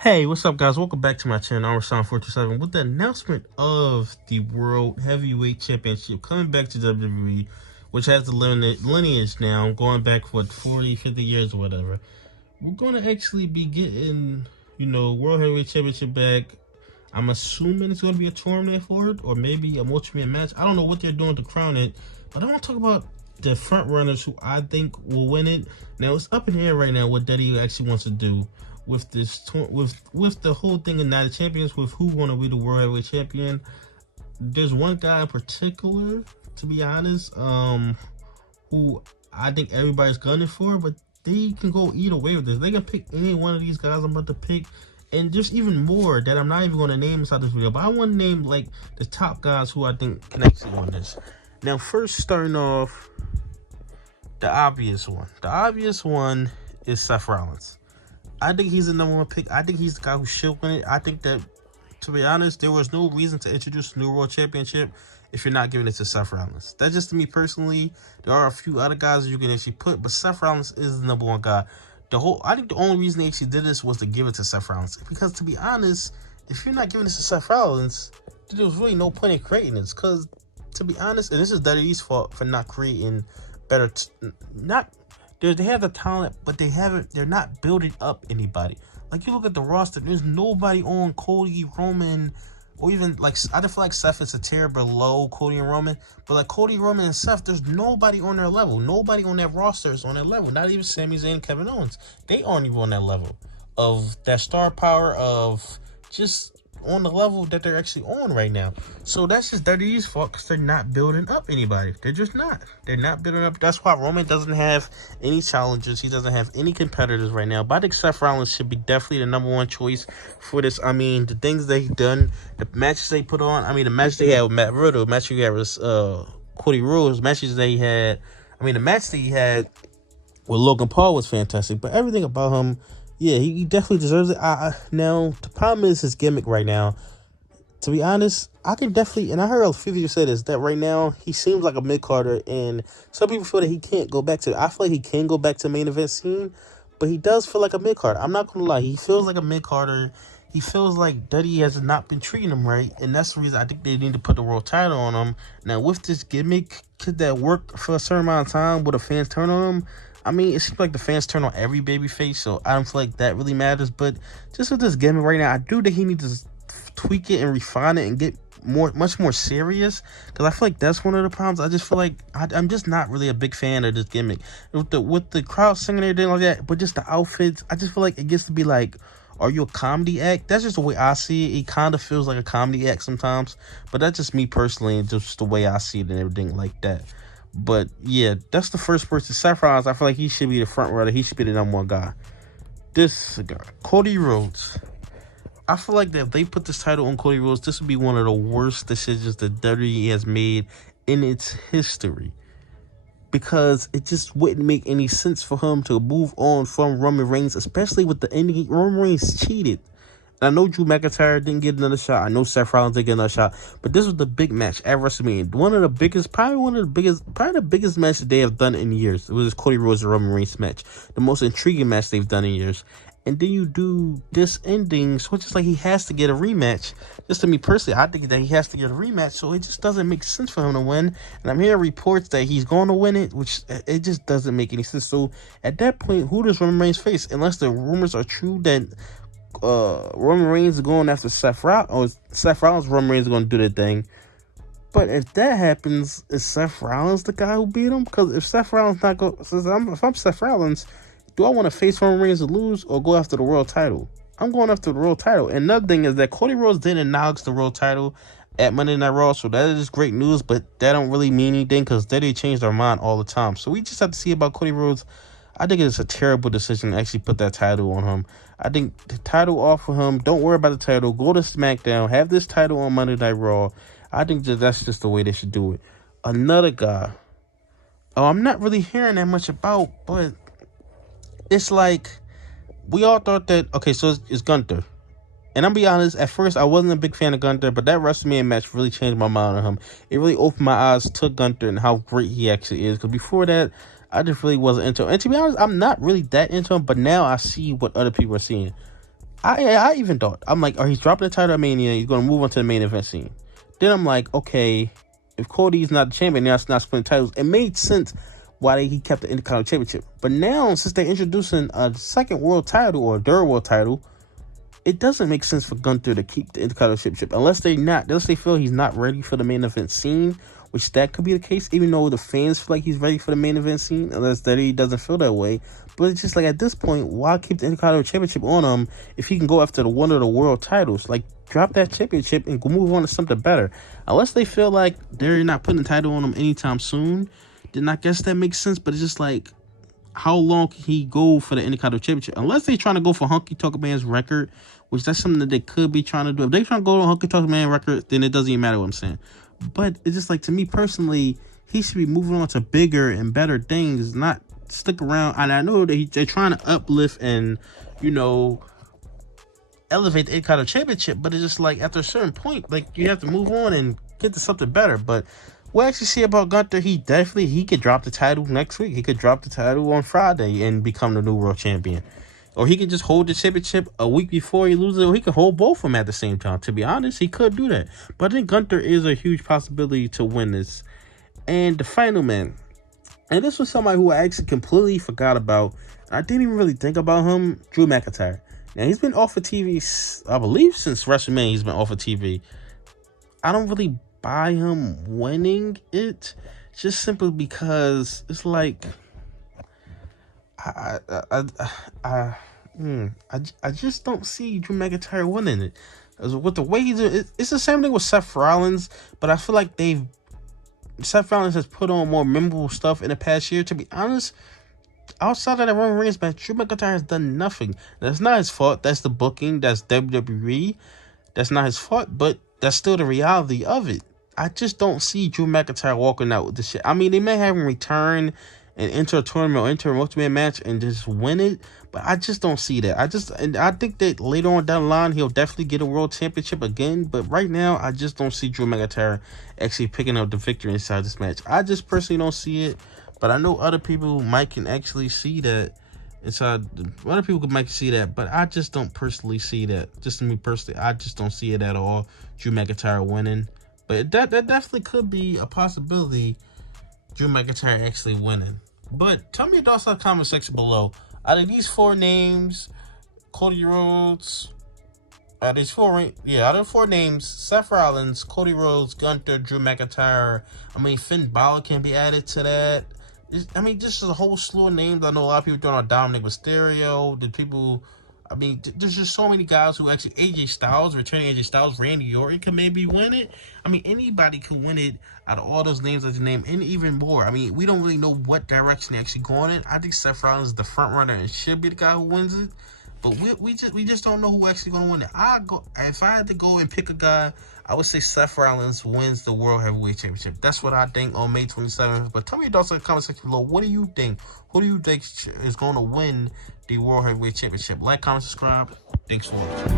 Hey, what's up, guys? Welcome back to my channel. I'm Rashawn427 with the announcement of the World Heavyweight Championship coming back to WWE, which has the lineage now, going back for 40, 50 years or whatever. We're going to actually be getting, World Heavyweight Championship back. I'm assuming it's going to be a tournament for it, or maybe a multi-man match. I don't know what they're doing to crown it, but I want to talk about the front runners who I think will win it. Now, it's up in the air right now what WWE actually wants to do with this with the whole thing in Night of Champions, with who want to be the World Heavyweight Champion. There's one guy in particular, to be honest, who I think everybody's gunning for, but they can go either way with this. They can pick any one of these guys I'm about to pick, and there's even more that I'm not even going to name inside this video, but I want to name like the top guys who I think can actually win this. Now, first, starting off, the obvious one. The obvious one is Seth Rollins. I think he's the number one pick. I think he's the guy who should win it. I think that, to be honest, there was no reason to introduce a new World Championship if you're not giving it to Seth Rollins. That's just to me personally. There are a few other guys you can actually put, but Seth Rollins is the number one guy. I think the only reason they actually did this was to give it to Seth Rollins. Because, to be honest, if you're not giving this to Seth Rollins, there was really no point in creating this. Because, to be honest, and this is WWE's fault for not creating better, they have the talent, but they're not building up anybody. Like, you look at the roster, there's nobody on Cody, Roman, or even, like, I feel like Seth is a tier below Cody and Roman. But, like, Cody, Roman, and Seth, there's nobody on their level. Nobody on that roster is on their level. Not even Sami Zayn and Kevin Owens. They aren't even on that level of that star power, of just on the level that they're actually on right now. So that's just WWE's fault, because they're not building up anybody. They're just not. They're not building up. That's why Roman doesn't have any challengers. He doesn't have any competitors right now. But I think Seth Rollins should be definitely the number one choice for this. I mean, the things they've done, the matches they put on. I mean, the match they had with Matt Riddle, the match they had with Cody Rhodes, matches they had. I mean, the match that he had with Logan Paul was fantastic. But everything about him, yeah, he definitely deserves it. Now, the problem is his gimmick right now. To be honest, I can definitely, and I heard a few people say this, that right now he seems like a mid-carder, and some people feel that he can't go back to it. I feel like he can go back to the main event scene, but he does feel like a mid-carder. I'm not going to lie. He feels like a mid-carder. He feels like Duddy has not been treating him right, and that's the reason I think they need to put the world title on him. Now, with this gimmick, could that work for a certain amount of time? Will the fans turn on him? I mean, it seems like the fans turn on every babyface, so I don't feel like that really matters. But just with this gimmick right now, I do think he needs to tweak it and refine it and get much more serious, because I feel like that's one of the problems. I just feel like I'm just not really a big fan of this gimmick with the crowd singing and everything like that. But just the outfits, I just feel like it gets to be like, are you a comedy act? That's just the way I see it. It kind of feels like a comedy act sometimes, but that's just me personally, and just the way I see it and everything like that. But yeah, that's the first person. Seth Rollins, I feel like he should be the front runner. He should be the number one guy. This guy, Cody Rhodes. I feel like that if they put this title on Cody Rhodes, this would be one of the worst decisions that WWE has made in its history. Because it just wouldn't make any sense for him to move on from Roman Reigns, especially with the ending. Roman Reigns cheated. I know Drew McIntyre didn't get another shot. I know Seth Rollins didn't get another shot. But this was the big match at WrestleMania. Probably the biggest match that they have done in years. It was Cody Rhodes and Roman Reigns match. The most intriguing match they've done in years. And then you do this ending, so it's just like he has to get a rematch. Just to me personally, I think that he has to get a rematch, so it just doesn't make sense for him to win. And I'm hearing reports that he's going to win it, which it just doesn't make any sense. So at that point, who does Roman Reigns face? Unless the rumors are true that Roman Reigns is going after Seth Rollins, or Seth Rollins, Roman Reigns is going to do their thing. But if that happens, is Seth Rollins the guy who beat him? Because if Seth Rollins not go, if I'm Seth Rollins, do I want to face Roman Reigns to lose or go after the world title? I'm going after the world title. And another thing is that Cody Rhodes didn't acknowledge the world title at Monday Night Raw, so that is great news, but that don't really mean anything, because they change their mind all the time. So we just have to see about Cody Rhodes. I think it's a terrible decision to actually put that title on him. I think the title off of him, don't worry about the title. Go to SmackDown. Have this title on Monday Night Raw. I think that's just the way they should do it. Another guy, I'm not really hearing that much about, but it's like, we all thought that, okay, so it's Gunther. And I'll be honest, at first I wasn't a big fan of Gunther, but that WrestleMania match really changed my mind on him. It really opened my eyes to Gunther and how great he actually is. Because before that, I just really wasn't into him. And to be honest, I'm not really that into him, but now I see what other people are seeing. I even thought, I'm like, oh, he's dropping the title at Mania. He's going to move on to the main event scene. Then I'm like, okay, if Cody's not the champion, now it's not splitting titles. It made sense why he kept the Intercontinental Championship. But now, since they're introducing a second world title or a third world title, it doesn't make sense for Gunther to keep the Intercontinental Championship unless they feel he's not ready for the main event scene, which that could be the case, even though the fans feel like he's ready for the main event scene, unless that he doesn't feel that way. But it's just like, at this point, why keep the Intercontinental Championship on him if he can go after one of the world titles? Like, drop that championship and go move on to something better. Unless they feel like they're not putting the title on him anytime soon, then I guess that makes sense. But it's just like, how long can he go for the Intercontinental Championship? Unless they're trying to go for Honky Tonk Man's record, which that's something that they could be trying to do. If they're trying to go to Honky Tonk Man record, then it doesn't even matter what I'm saying. But it's just like, to me personally, he should be moving on to bigger and better things, not stick around. And I know that they're trying to uplift and, you know, elevate the Intercontinental Championship, but it's just like, after a certain point, like, you have to move on and get to something better. But we'll actually see about Gunther. He could drop the title next week. He could drop the title on Friday and become the new world champion. Or he could just hold the championship a week before he loses it, or he could hold both of them at the same time. To be honest, he could do that. But I think Gunther is a huge possibility to win this. And the final man, and this was somebody who I actually completely forgot about. I didn't even really think about him, Drew McIntyre. Now, he's been off of TV, I believe, since WrestleMania. He's been off of TV. I don't really buy him winning it, just simply because it's like, I just don't see Drew McIntyre winning it. With the way he's doing, it's the same thing with Seth Rollins, but I feel like Seth Rollins has put on more memorable stuff in the past year. To be honest, outside of the Roman Reigns match, Drew McIntyre has done nothing. That's not his fault. That's the booking. That's WWE. That's not his fault, but that's still the reality of it. I just don't see Drew McIntyre walking out with the shit. I mean, they may have him return and enter a tournament or enter a multi-man match and just win it, but I just don't see that. I think that later on down the line, he'll definitely get a world championship again, but right now, I just don't see Drew McIntyre actually picking up the victory inside this match. I just personally don't see it, but I know other people might can actually see that. Other people might see that, but I just don't personally see that. Just to me personally, I just don't see it at all, Drew McIntyre winning. But that definitely could be a possibility, Drew McIntyre actually winning. But tell me your thoughts in the comment section below. Out of these four names, Cody Rhodes, out of four names, Seth Rollins, Cody Rhodes, Gunther, Drew McIntyre. I mean, Finn Balor can be added to that. Just a whole slew of names. I know a lot of people throwing out Dominic Mysterio. There's just so many guys who actually, returning AJ Styles, Randy Orton can maybe win it. Anybody could win it out of all those names that you named, and even more. We don't really know what direction they're actually going in. I think Seth Rollins is the front runner and should be the guy who wins it. But we just don't know who actually going to win it. If I had to go and pick a guy, I would say Seth Rollins wins the World Heavyweight Championship. That's what I think on May 27th. But tell me your thoughts in the comment section below. What do you think? Who do you think is going to win the World Heavyweight Championship? Like, comment, subscribe. Thanks for watching.